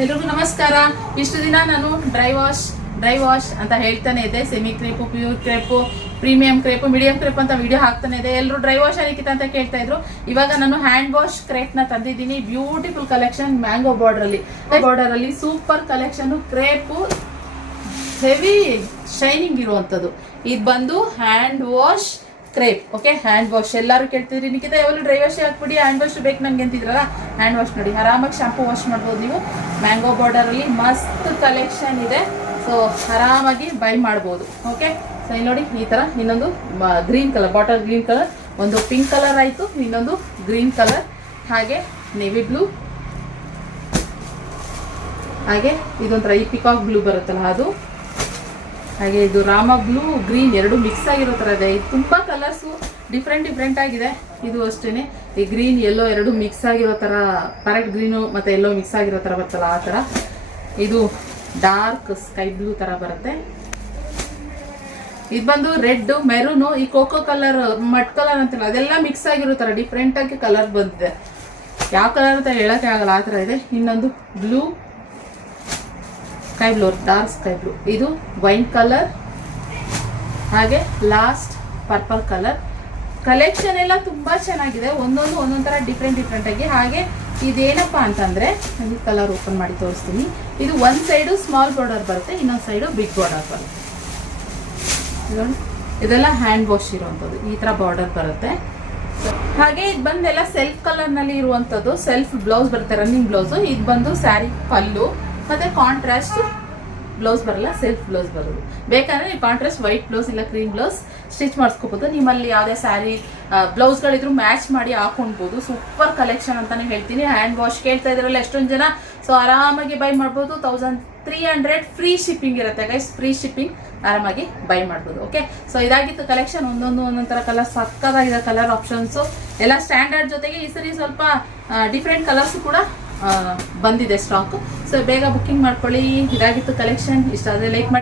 ಎಲ್ರಿಗೂ ನಮಸ್ಕಾರ. ಇಷ್ಟು ದಿನ ನಾನು ಡ್ರೈ ವಾಶ್ ಅಂತ ಹೇಳ್ತಾನೆ ಇದೆ. Semi crepe, pure crepe, premium crepe, medium crepe ಅಂತ ವಿಡಿಯೋ ಹಾಕ್ತಾನೆ ಇದೆ. ಎಲ್ಲರೂ ಡ್ರೈ ವಾಶ್ ಅನಿಕಿತ ಅಂತ ಕೇಳ್ತಾ ಇದ್ರು. ಇವಾಗ ನಾನು ಹ್ಯಾಂಡ್ ವಾಶ್ ಕ್ರೇಪ್ ನ ತಂದಿದ್ದೀನಿ. ಬ್ಯೂಟಿಫುಲ್ ಕಲೆಕ್ಷನ್, ಮ್ಯಾಂಗೋ ಬಾರ್ಡರ್ ಅಲ್ಲಿ super collection. Crepe heavy shining ಇರುವಂತದ್ದು. ಇದು ಬಂದು hand wash crepe. Okay, hand wash ಎಲ್ಲರೂ ಕೇಳ್ತಿದ್ರಿ, ನಿಖಿತ ಯಾವಾಗಲೂ ಡ್ರೈ ವಾಶ್ ಹಾಕ್ಬಿಡಿ, ಹ್ಯಾಂಡ್ ವಾಶ್ ಬೇಕು ನಂಗೆ ಅಂತಿದ್ರಲ್ಲ. ಹ್ಯಾಂಡ್ ವಾಶ್ ನೋಡಿ, ಆರಾಮಾಗಿ ಶಾಂಪೂ ವಾಶ್ ಮಾಡ್ಬೋದು ನೀವು. ಮ್ಯಾಂಗೋ ಬಾರ್ಡರ್ ಅಲ್ಲಿ ಮಸ್ತ್ ಕಲೆಕ್ಷನ್ ಇದೆ. ಸೊ ಆರಾಮಾಗಿ ಬೈ ಮಾಡ್ಬೋದು. ಓಕೆ, ಸೊ ಇಲ್ಲಿ ನೋಡಿ, ಈ ತರ ಇನ್ನೊಂದು green colour, bottle green colour, ಒಂದು ಪಿಂಕ್ ಕಲರ್ ಆಯ್ತು, ಇನ್ನೊಂದು ಗ್ರೀನ್ ಕಲರ್, ಹಾಗೆ ನೇವಿ ಬ್ಲೂ, ಹಾಗೆ ಇದೊಂಥರ ಈ ಪಿಕಾಕ್ ಬ್ಲೂ ಬರುತ್ತಲ್ಲ ಅದು, ಹಾಗೆ ಇದು ರಾಮ ಬ್ಲೂ ಗ್ರೀನ್ ಎರಡು ಮಿಕ್ಸ್ ಆಗಿರೋ ತರ ಇದೆ. ಇದು ತುಂಬಾ ಕಲರ್ಸು ಡಿಫ್ರೆಂಟ್ ಆಗಿದೆ. ಇದು ಅಷ್ಟೇನೆ, ಈ ಗ್ರೀನ್ ಯೆಲ್ಲೋ ಎರಡು ಮಿಕ್ಸ್ ಆಗಿರೋ ತರ, ಪ್ಯಾರೆಟ್ ಗ್ರೀನು ಮತ್ತೆ ಯೆಲ್ಲೋ ಮಿಕ್ಸ್ ಆಗಿರೋ ತರ ಬರ್ತಲ್ಲ ಆ ತರ. ಇದು ಡಾರ್ಕ್ ಸ್ಕೈ ಬ್ಲೂ ತರ ಬರುತ್ತೆ. ಇದು ಬಂದು ರೆಡ್, ಮೆರೂನು, ಈ ಕೋಕೋ ಕಲರ್, ಮಡ್ ಕಲರ್ ಅಂತಿಲ್ಲ, ಅದೆಲ್ಲ ಮಿಕ್ಸ್ ಆಗಿರೋ ತರ ಡಿಫ್ರೆಂಟ್ ಆಗಿ ಕಲರ್ ಬಂದಿದೆ. ಯಾವ ಕಲರ್ ಅಂತ ಹೇಳಕ್ಕೆ ಆಗಲ್ಲ, ಆ ತರ ಇದೆ. ಇನ್ನೊಂದು blue, sky blue, dark sky blue, ಇದು ವೈನ್ ಕಲರ್, ಹಾಗೆ ಲಾಸ್ಟ್ ಪರ್ಪಲ್ ಕಲರ್. ಕಲೆಕ್ಷನ್ ಎಲ್ಲ ತುಂಬಾ ಚೆನ್ನಾಗಿದೆ, ಒಂದೊಂದು ತರ ಡಿಫ್ರೆಂಟ್ ಆಗಿ. ಹಾಗೆ ಇದೇನಪ್ಪ ಅಂತಂದ್ರೆ, ಈ ಕಲರ್ ಓಪನ್ ಮಾಡಿ ತೋರಿಸ್ತೀನಿ. ಇದು ಒಂದ್ ಸೈಡು ಸ್ಮಾಲ್ ಬಾರ್ಡರ್ ಬರುತ್ತೆ, ಇನ್ನೊಂದ್ ಸೈಡು ಬಿಗ್ ಬಾರ್ಡರ್ ಬರುತ್ತೆ. ಇದೆಲ್ಲ ಹ್ಯಾಂಡ್ ವಾಶ್ ಇರುವಂತದ್ದು, ಈ ತರ ಬಾರ್ಡರ್ ಬರುತ್ತೆ. ಹಾಗೆ ಇದು ಬಂದೆಲ್ಲ ಸೆಲ್ಫ್ ಕಲರ್ ನಲ್ಲಿ ಇರುವಂತದ್ದು. ಸೆಲ್ಫ್ ಬ್ಲೌಸ್ ಬರುತ್ತೆ, ರನ್ನಿಂಗ್ ಬ್ಲೌಸ್. ಇದು ಬಂದು ಸ್ಯಾರಿ ಪಲ್ಲು, ಮತ್ತೆ ಕಾಂಟ್ರಾಸ್ಟ್ ಬ್ಲೌಸ್ ಬರಲ್ಲ, ಸೆಲ್ಫ್ ಬ್ಲೌಸ್ ಬರೋದು. ಬೇಕಾದ್ರೆ ನೀವು ಕಾಂಟ್ರಾಸ್ಟ್ ವೈಟ್ ಬ್ಲೌಸ್ ಇಲ್ಲ ಕ್ರೀಮ್ ಬ್ಲೌಸ್ ಸ್ಟಿಚ್ ಮಾಡಿಸ್ಕೋಬಹುದು. ನಿಮ್ಮಲ್ಲಿ ಯಾವುದೇ ಸ್ಯಾರಿ ಬ್ಲೌಸ್ಗಳಿದ್ರು ಮ್ಯಾಚ್ ಮಾಡಿ ಹಾಕೊಳ್ಬಹುದು. ಸೂಪರ್ ಕಲೆಕ್ಷನ್ ಅಂತಾನೆ ಹೇಳ್ತೀನಿ. ಹ್ಯಾಂಡ್ ವಾಶ್ ಕೇಳ್ತಾ ಇದ್ರಲ್ಲ ಎಷ್ಟೊಂದು ಜನ, ಸೊ ಆರಾಮಾಗಿ ಬೈ ಮಾಡ್ಬೋದು. 1300 ಫ್ರೀ ಶಿಪ್ಪಿಂಗ್ ಇರುತ್ತೆ ಗೈಸ್, ಫ್ರೀ ಶಿಪ್ಪಿಂಗ್, ಆರಾಮಾಗಿ ಬೈ ಮಾಡ್ಬೋದು. ಓಕೆ, ಸೊ ಇದಾಗಿತ್ತು ಕಲೆಕ್ಷನ್. ಒಂದೊಂದು ತರ ಕಲರ್, ಸಕ್ಕತ್ತಾಗಿದೆ ಕಲರ್ ಆಪ್ಷನ್ಸ್ ಎಲ್ಲ ಸ್ಟ್ಯಾಂಡರ್ಡ್. ಜೊತೆಗೆ ಈ ಸರಿ ಸ್ವಲ್ಪ ಡಿಫ್ರೆಂಟ್ ಕಲರ್ಸ್ ಕೂಡ ಬಂದಿದೆ ಸ್ಟಾಕ್. ಸೊ ಬೇಗ ಬುಕ್ಕಿಂಗ್ ಮಾಡ್ಕೊಳ್ಳಿ. ಇದಾಗಿತ್ತು ಕಲೆಕ್ಷನ್. ಇಷ್ಟ ಆದರೆ ಲೈಕ್ ಮಾಡಿ.